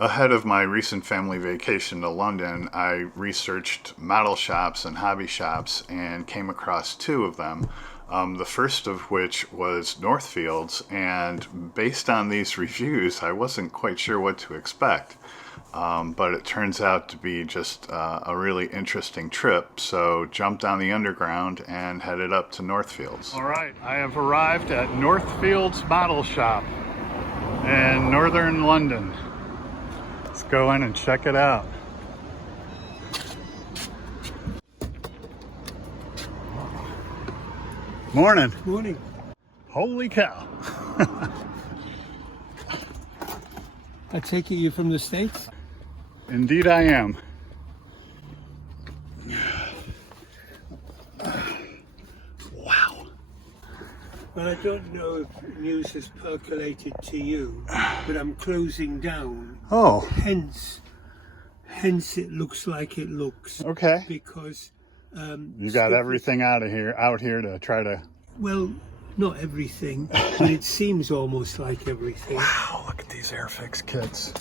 Ahead of my recent family vacation to London, I researched model shops and hobby shops and came across two of them. The first of which was Northfields, and based on these reviews, I wasn't quite sure what to expect. But it turns out to be just a really interesting trip, so jumped on the underground and headed up to Northfields. All right, I have arrived at Northfields Model Shop in northern London. Let's go in and check it out. Morning. Morning. Holy cow. I take it you're from the States? Indeed I am. Wow. Well, I don't know if news has percolated to you, but I'm closing down. Oh. Hence it looks like it looks. Okay. Because you got everything out here to try to... Well, not everything, but it seems almost like everything. Wow, look at these Airfix kits.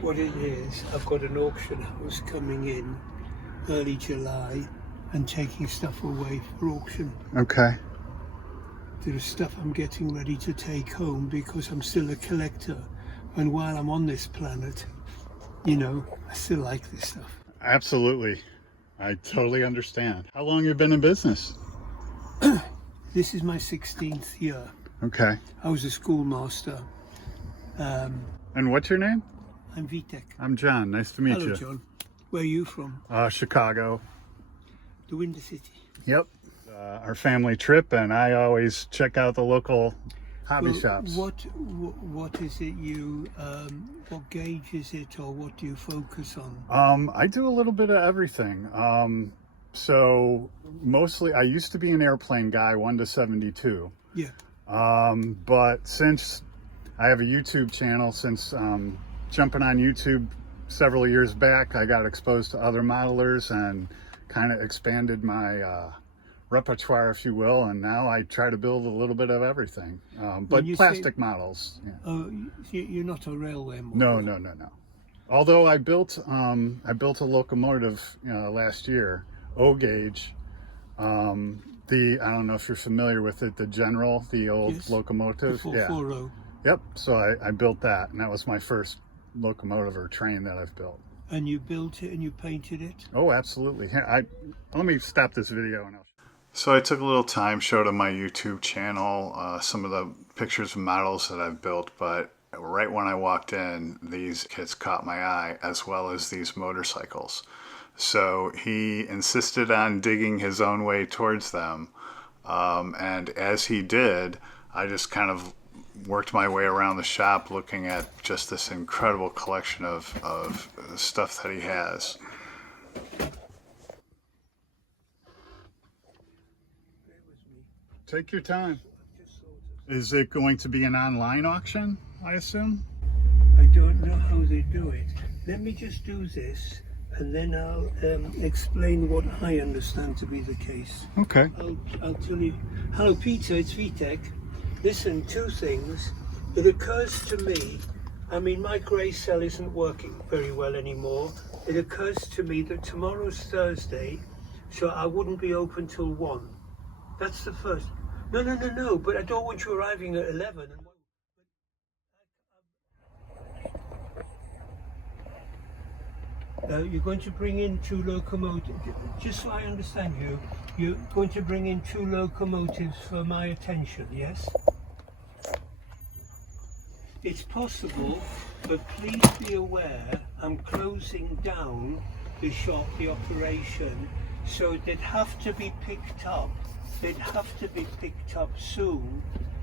What it is, I've got an auction house coming in early July and taking stuff away for auction. Okay. There's stuff I'm getting ready to take home because I'm still a collector. And while I'm on this planet, you know, I still like this stuff. Absolutely. I totally understand. How long have you been in business? This is my 16th year. Okay. I was a schoolmaster. And what's your name? I'm Witek. I'm John. Nice to meet you. Hello, John. Where are you from? Chicago. The Windy City. Yep. Our family trip, and I always check out the local hobby shops. What is it you, what gauge is it, or what do you focus on? I do a little bit of everything. So mostly, I used to be an airplane guy, 1 to 72. Yeah. But since I have a YouTube channel, since jumping on YouTube several years back, I got exposed to other modelers and kind of expanded my repertoire, if you will, and now I try to build a little bit of everything. But plastic models. Yeah. Oh, you're not a railway model? No. Although I built a locomotive last year, O gauge. I don't know if you're familiar with it, the General, the old locomotive. The 440. Yep. So I built that, and that was my first locomotive or train that I've built. And you built it and you painted it? Oh, absolutely. Here, let me stop this video and So I took a little time, showed on my YouTube channel some of the pictures of models that I've built, but right when I walked in, these kits caught my eye, as well as these motorcycles. So he insisted on digging his own way towards them, and as he did, I just kind of worked my way around the shop looking at just this incredible collection of stuff that he has. Take your time. Is it going to be an online auction, I assume? I don't know how they do it. Let me just do this, and then I'll explain what I understand to be the case. Okay. I'll tell you. Hello, Peter, it's Witek. Listen, two things. It occurs to me, I mean, my grey cell isn't working very well anymore. It occurs to me that tomorrow's Thursday, so I wouldn't be open till 1. That's the first. No, but I don't want you arriving at 11. You're going to bring in 2 locomotives, just so I understand you, you're going to bring in 2 locomotives for my attention, yes? It's possible, but please be aware I'm closing down the shop, the operation, so they'd have to be picked up. They'd have to be picked up soon,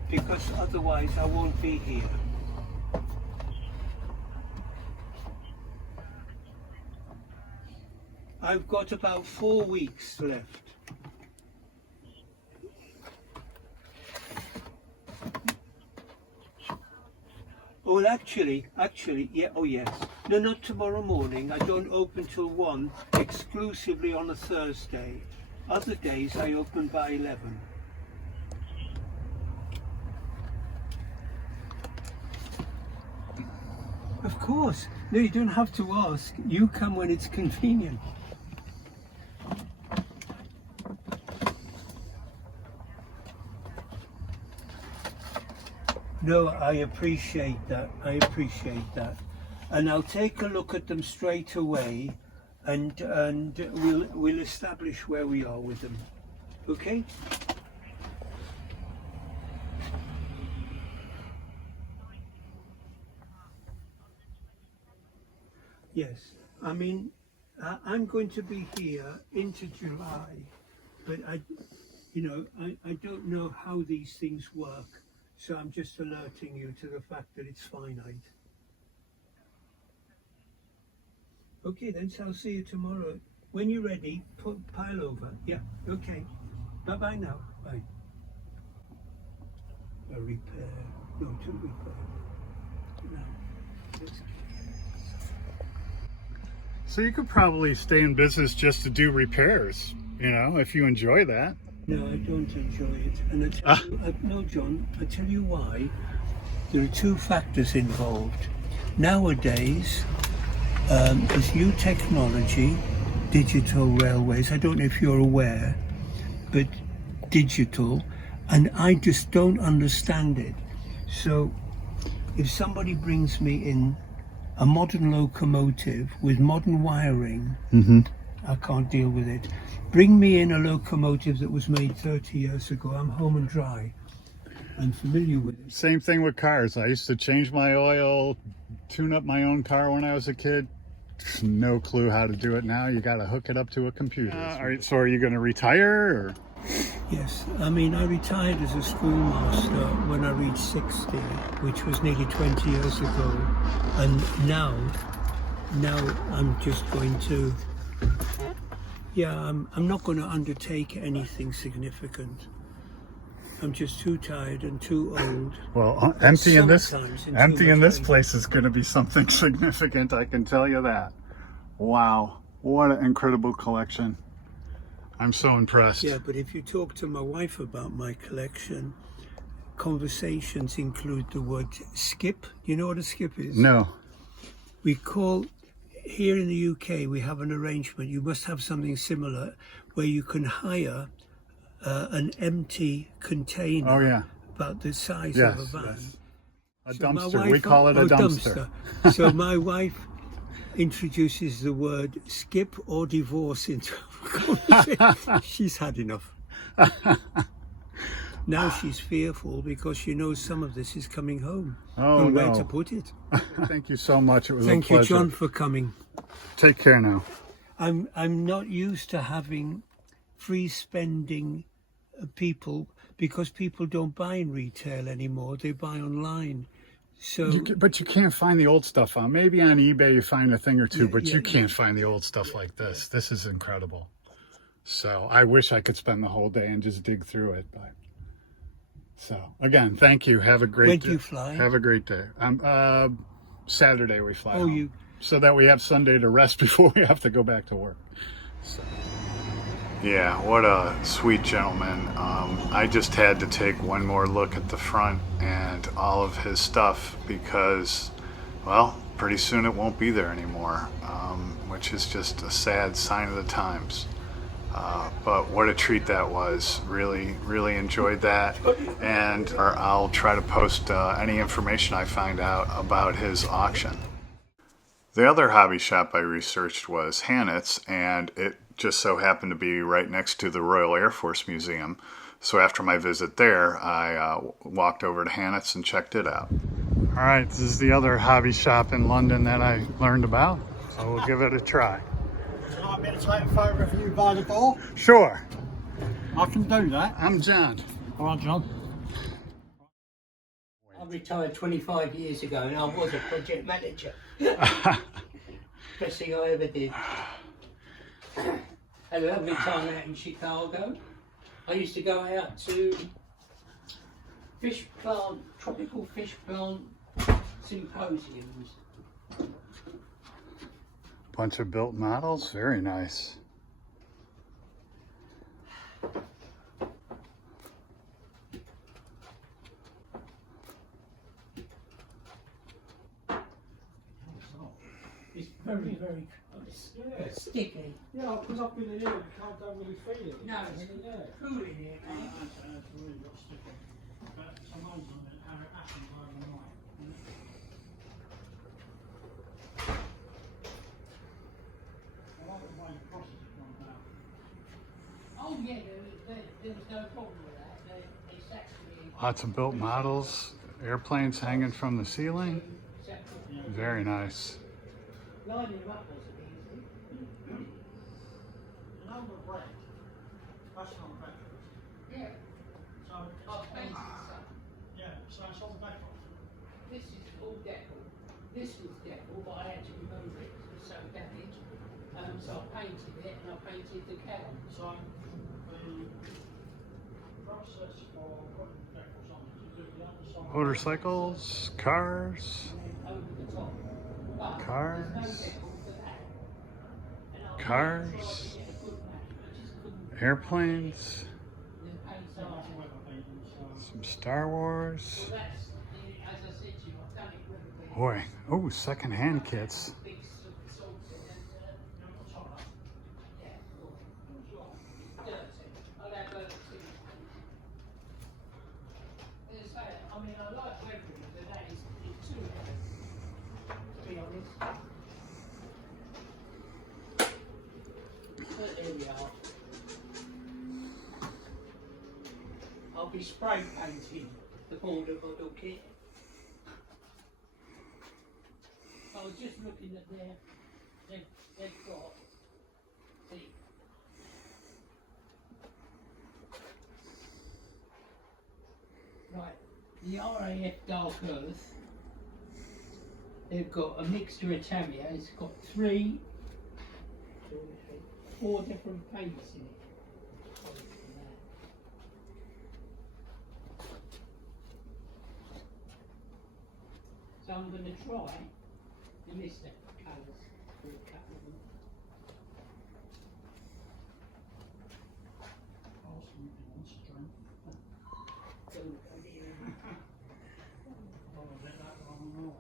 because otherwise I won't be here. I've got about 4 weeks left. Well, actually, yeah, oh yes. No, not tomorrow morning. I don't open till 1, exclusively on a Thursday. Other days I open by 11. course. No, you don't have to ask. You come when it's convenient. No, I appreciate that. I appreciate that. And I'll take a look at them straight away, and we'll establish where we are with them. Okay? Yes. I mean, I'm going to be here into July, but I don't know how these things work. So I'm just alerting you to the fact that it's finite. Okay then, so I'll see you tomorrow. When you're ready, pile over. Yeah, okay. Bye-bye now. Bye. A repair. No, to repair. Now, let's... So you could probably stay in business just to do repairs, you know, if you enjoy that. No, I don't enjoy it. And I tell you, no, John, I tell you why. There are two factors involved. Nowadays, there's new technology, digital railways. I don't know if you're aware, but digital, and I just don't understand it. So if somebody brings me in a modern locomotive with modern wiring, I can't deal with it. Bring me in a locomotive that was made 30 years ago. I'm home and dry. I'm familiar with it. Same thing with cars. I used to change my oil, tune up my own car when I was a kid. No clue how to do it now. You got to hook it up to a computer. So are you going to retire? Or? Yes. I mean, I retired as a schoolmaster when I reached 60, which was nearly 20 years ago. And now I'm just going to... Yeah, I'm not going to undertake anything significant. I'm just too tired and too old. Well, emptying this place is going to be something significant, I can tell you that. Wow, what an incredible collection. I'm so impressed. Yeah, but if you talk to my wife about my collection, conversations include the word skip. You know what a skip is? No. We call... Here in the UK, we have an arrangement. You must have something similar where you can hire an empty container about the size of a van. Yes. A dumpster. We call it a dumpster. So my wife introduces the word skip or divorce into our conversation. She's had enough. Now she's fearful because she knows some of this is coming home. Oh, and where no. to put it. Thank you so much. It was Thank a pleasure. you, John, for coming. Take care now. I'm not used to having free spending people because people don't buy in retail anymore. They buy online. So, But you can't find the old stuff on. Maybe on eBay you find a thing or two, but you can't find the old stuff like this. This is incredible. So I wish I could spend the whole day and just dig through it, but. So again, thank you. Have a great day. When do you fly? Have a great day. Saturday we fly home, you... so that we have Sunday to rest before we have to go back to work. So. Yeah, what a sweet gentleman. I just had to take one more look at the front and all of his stuff because, well, pretty soon it won't be there anymore, which is just a sad sign of the times. But what a treat that was. Really, really enjoyed that. And I'll try to post any information I find out about his auction. The other hobby shop I researched was Hannett's, and it just so happened to be right next to the Royal Air Force Museum. So after my visit there, I walked over to Hannett's and checked it out. All right, this is the other hobby shop in London that I learned about, so we'll give it a try. I'm going to take a photo of you by the door. Sure. I can do that. I'm John. All right, John. I retired 25 years ago and I was a project manager. Best thing I ever did. Had a lovely time out in Chicago. I used to go out to tropical fish plant symposiums. Bunch of built models, very nice. very, very sticky. Yeah, because I've been in here, you don't really feel it. No, it's cool in here. That's really got sticky. But it's amazing how it happens overnight. I like the way the process has gone about. Oh yeah, there was no problem with that. It's actually Lots of built models, airplanes hanging from the ceiling. Very nice. lining them up wasn't easy. The number of bread, that's not breakfast. Yeah, So, I've painted some. yeah, so it's all backwards. This is all deckle. This was deckle, but I had to remove it because it was so damaged. So I painted it and I painted the cow. So the process for putting decals on is to do the underside. Motorcycles, cars, Over the top. But Cars. there's no deckle for that. And I Cars. tried to get a good match, but I just couldn't. airplanes, Then paint So some. that's a weather beating, so some Star Wars. Well, that's, as I said to you, I've done it with a bit. Boy, oh, secondhand kits. Big salt and you know what's hot? yeah, well, dirty. I'll have a as I say, I mean, I like everything, but that is too heavy, to be honest. But there we are. I'll be spray painting the border model kit. I was just looking at they've got the right, the RAF Dark Earth. They've got a mixture of Tamiya. It's got 4 different paints in it. So I'm going to try the mister colours for a couple of them. Awesome, you want to drink. Oh, I bet that one wrong.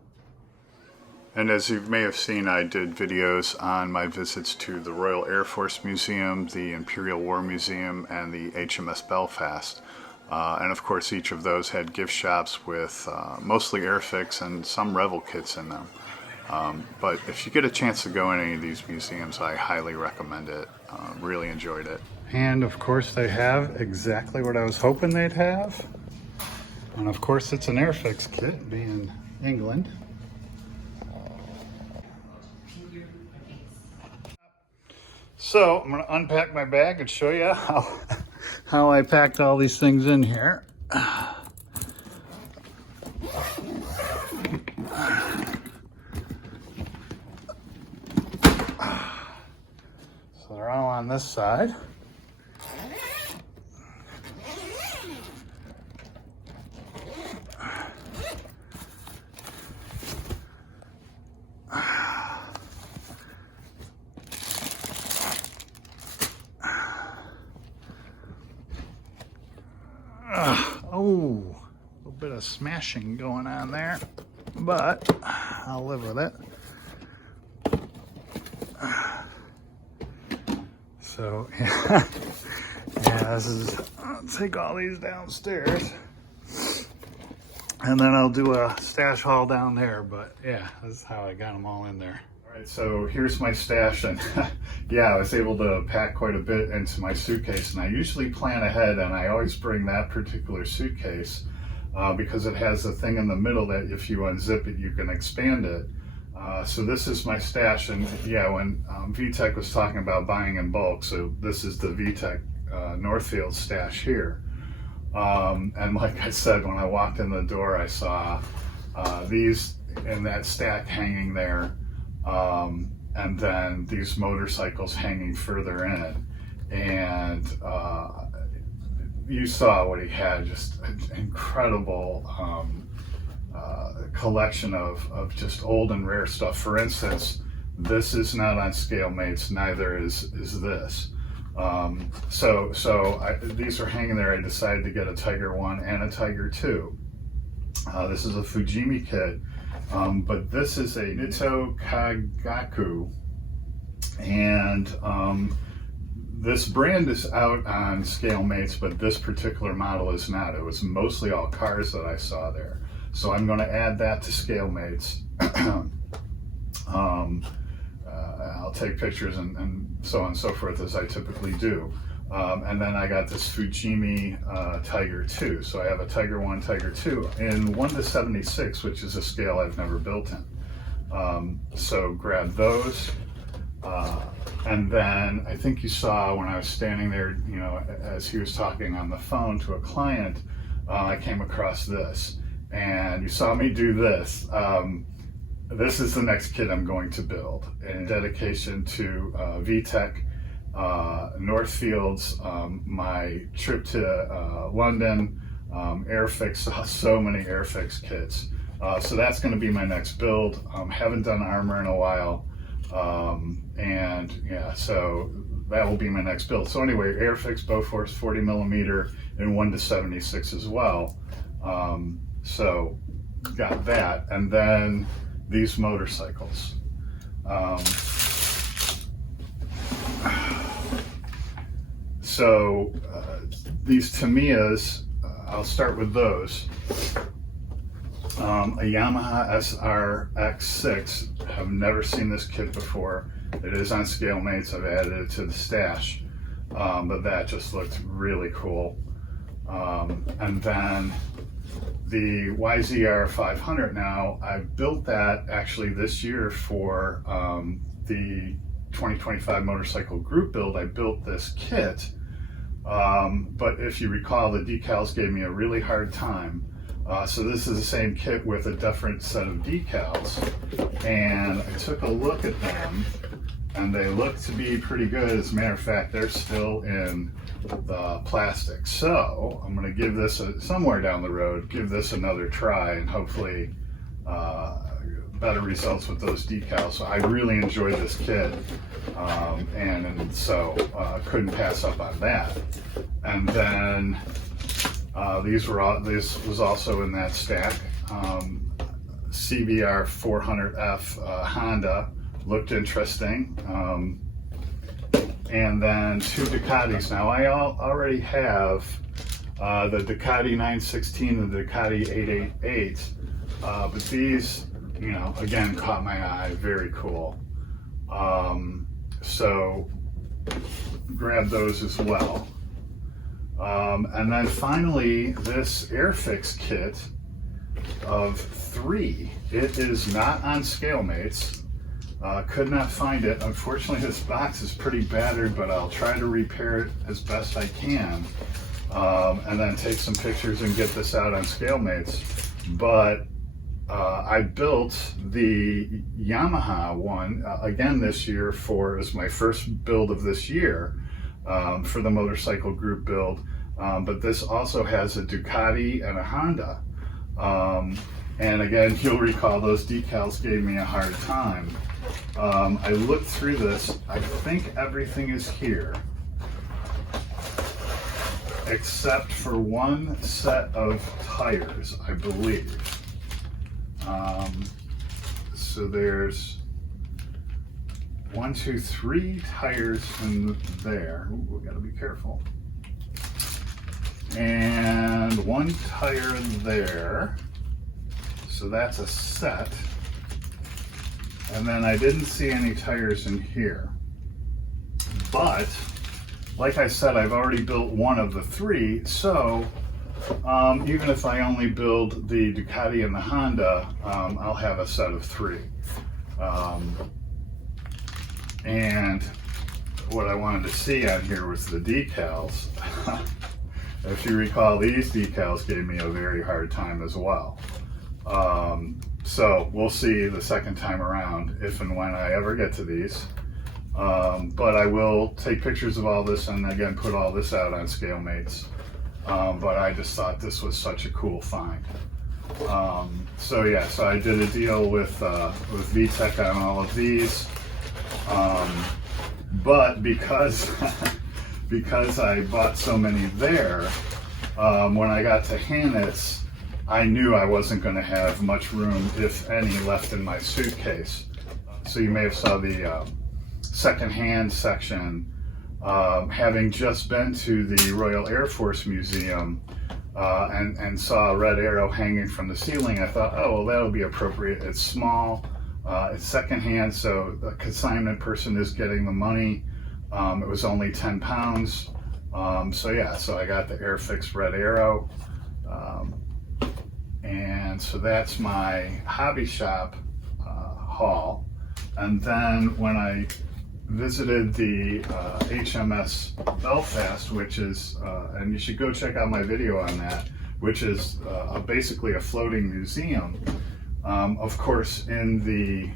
And as you may have seen, I did videos on my visits to the Royal Air Force Museum, the Imperial War Museum, and the HMS Belfast. And of course, each of those had gift shops with mostly Airfix and some Revel kits in them. But if you get a chance to go in any of these museums, I highly recommend it. Really enjoyed it. And of course, they have exactly what I was hoping they'd have. And of course, it's an Airfix kit, being England. So I'm going to unpack my bag and show you how I packed all these things in here. So they're all on this side. Oh, a little bit of smashing going on there, but I'll live with it. So, yeah, this is, I'll take all these downstairs, and then I'll do a stash haul down there, but yeah, this is how I got them all in there. All right, so here's my stash, and yeah, I was able to pack quite a bit into my suitcase, and I usually plan ahead, and I always bring that particular suitcase because it has a thing in the middle that if you unzip it, you can expand it. So this is my stash, and yeah, when Witek was talking about buying in bulk, so this is the Witek Northfields stash here. And like I said, when I walked in the door, I saw these in that stack hanging there. And then these motorcycles hanging further in, and you saw what he had, just an incredible collection of just old and rare stuff. For instance, this is not on scale mates, neither is this. These are hanging there. I decided to get a Tiger 1 and a Tiger 2. This is a Fujimi kit, But this is a Nito Kagaku, and this brand is out on ScaleMates, but this particular model is not. It was mostly all cars that I saw there. So I'm going to add that to ScaleMates. I'll take pictures and so on and so forth as I typically do. And then I got this Fujimi Tiger 2. So I have a Tiger 1, Tiger 2 in 1:76, which is a scale I've never built in. So grab those. And then I think you saw when I was standing there, you know, as he was talking on the phone to a client, I came across this. And you saw me do this. This is the next kit I'm going to build in dedication to Witek, Northfields, my trip to London, Airfix, so many Airfix kits. So that's going to be my next build. Haven't done armor in a while. And yeah, so that will be my next build. So anyway, Airfix Bofors 40mm in 1:76 as well. So got that, and then these motorcycles. These Tamiyas, I'll start with those. A Yamaha SRX6, have never seen this kit before. It is on ScaleMates, I've added it to the stash, but that just looked really cool. And then the YZR 500 now, I built that actually this year for the 2025 motorcycle group build. I built this kit, but if you recall, the decals gave me a really hard time. So this is the same kit with a different set of decals, and I took a look at them and they look to be pretty good. As a matter of fact, they're still in the plastic. So I'm going to give this somewhere down the road, give this another try, and hopefully better results with those decals. So I really enjoyed this kit, and so couldn't pass up on that. And then this was also in that stack. CBR 400F Honda looked interesting. And then two Ducatis. Now I already have the Ducati 916 and the Ducati 888, but these, you know, again caught my eye. Very cool. So grab those as well. And then finally, this Airfix kit of 3. It is not on ScaleMates. Could not find it. Unfortunately, this box is pretty battered, but I'll try to repair it as best I can, and then take some pictures and get this out on ScaleMates. But I built the Yamaha one again this year as my first build of this year for the motorcycle group build. But this also has a Ducati and a Honda. And again, you'll recall those decals gave me a hard time. I looked through this. I think everything is here, except for one set of tires, I believe. So there's 1, 2, 3 tires in there. Ooh, we gotta be careful. And 1 tire in there. So that's a set. And then I didn't see any tires in here. But, like I said, I've already built one of the 3, so even if I only build the Ducati and the Honda, I'll have a set of 3. And what I wanted to see on here was the decals. If you recall, these decals gave me a very hard time as well. So we'll see the second time around if and when I ever get to these. But I will take pictures of all this and again put all this out on ScaleMates. But I just thought this was such a cool find. So yeah, so I did a deal with Witek on all of these. But because because I bought so many there, when I got to Hannett's, I knew I wasn't going to have much room, if any, left in my suitcase. So you may have saw the secondhand section. Having just been to the Royal Air Force Museum and saw a red arrow hanging from the ceiling, I thought, oh, well, that'll be appropriate. It's small, it's secondhand, so the consignment person is getting the money. It was only 10 pounds. So I got the Airfix red arrow. And so that's my hobby shop haul. And then when I visited the HMS Belfast, which is, and you should go check out my video on that, which is basically a floating museum. Of course, in the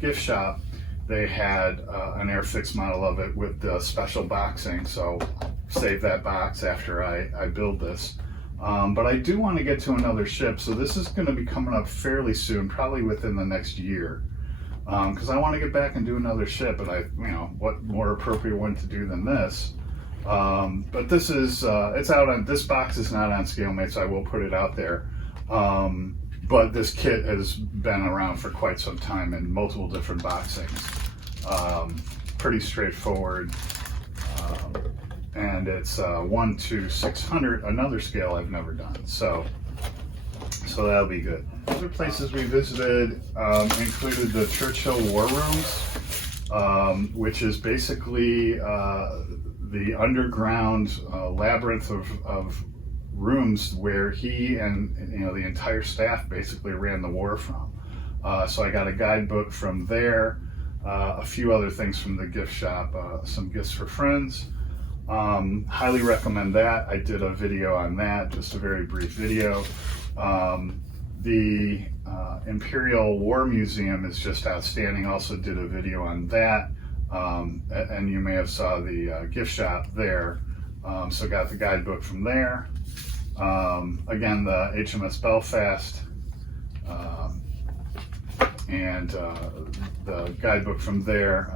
gift shop, they had an Airfix model of it with the special boxing, so save that box after I build this. But I do want to get to another ship, so this is going to be coming up fairly soon, probably within the next year. Because I want to get back and do another ship, and what more appropriate one to do than this? But this is, it's out on, this box is not on ScaleMate, so I will put it out there. But this kit has been around for quite some time in multiple different boxings. Pretty straightforward. And it's 1 to 600, another scale I've never done. So that'll be good. Other places we visited included the Churchill War Rooms, which is basically the underground labyrinth of rooms where he and the entire staff basically ran the war from. So I got a guidebook from there, a few other things from the gift shop, some gifts for friends. Highly recommend that. I did a video on that, just a very brief video. The Imperial War Museum is just outstanding. Also did a video on that, and you may have saw the gift shop there. So got the guidebook from there. Again, the HMS Belfast, and the guidebook from there.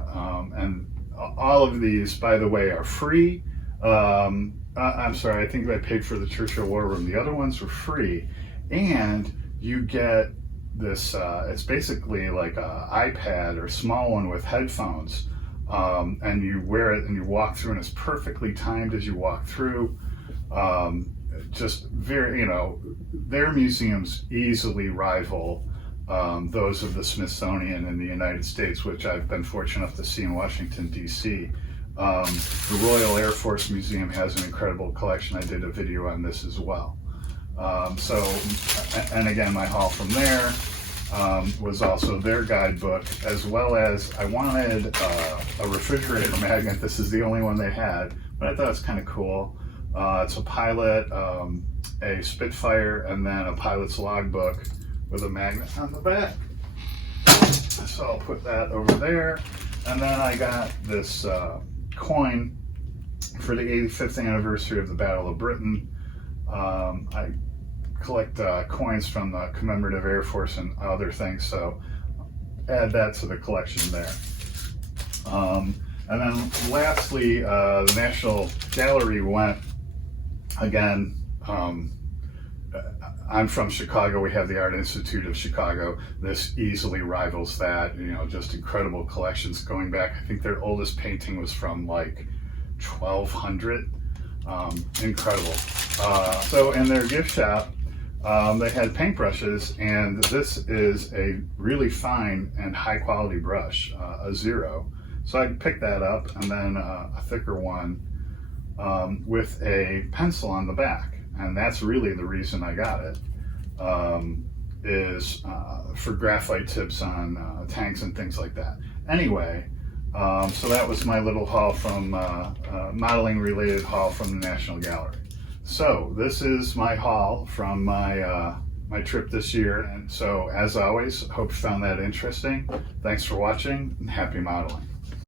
And all of these, by the way, are free. I'm sorry, I think I paid for the Churchill War Room. The other ones were free. And you get this, it's basically like a iPad or small one with headphones. And you wear it and you walk through, and it's perfectly timed as you walk through. Just very, their museums easily rival those of the Smithsonian in the United States, which I've been fortunate enough to see in Washington, D.C. The Royal Air Force Museum has an incredible collection. I did a video on this as well. And again, my haul from there was also their guidebook, as well as I wanted a refrigerator magnet. This is the only one they had, but I thought it was kind of cool. It's a pilot, a Spitfire, and then a pilot's logbook with a magnet on the back. So I'll put that over there. And then I got this coin for the 85th anniversary of the Battle of Britain. I collect coins from the commemorative Air Force and other things, so add that to the collection there. And then lastly, the National Gallery went, again, I'm from Chicago. We have the Art Institute of Chicago. This easily rivals that, just incredible collections going back. I think their oldest painting was from like 1200. Incredible. So in their gift shop, they had paintbrushes, and this is a really fine and high quality brush, a 0. So I picked that up, and then a thicker one with a pencil on the back. And that's really the reason I got it, is for graphite tips on tanks and things like that. Anyway, so that was my little haul from, modeling related haul from the National Gallery. So this is my haul from my trip this year. And so as always, hope you found that interesting. Thanks for watching, and happy modeling.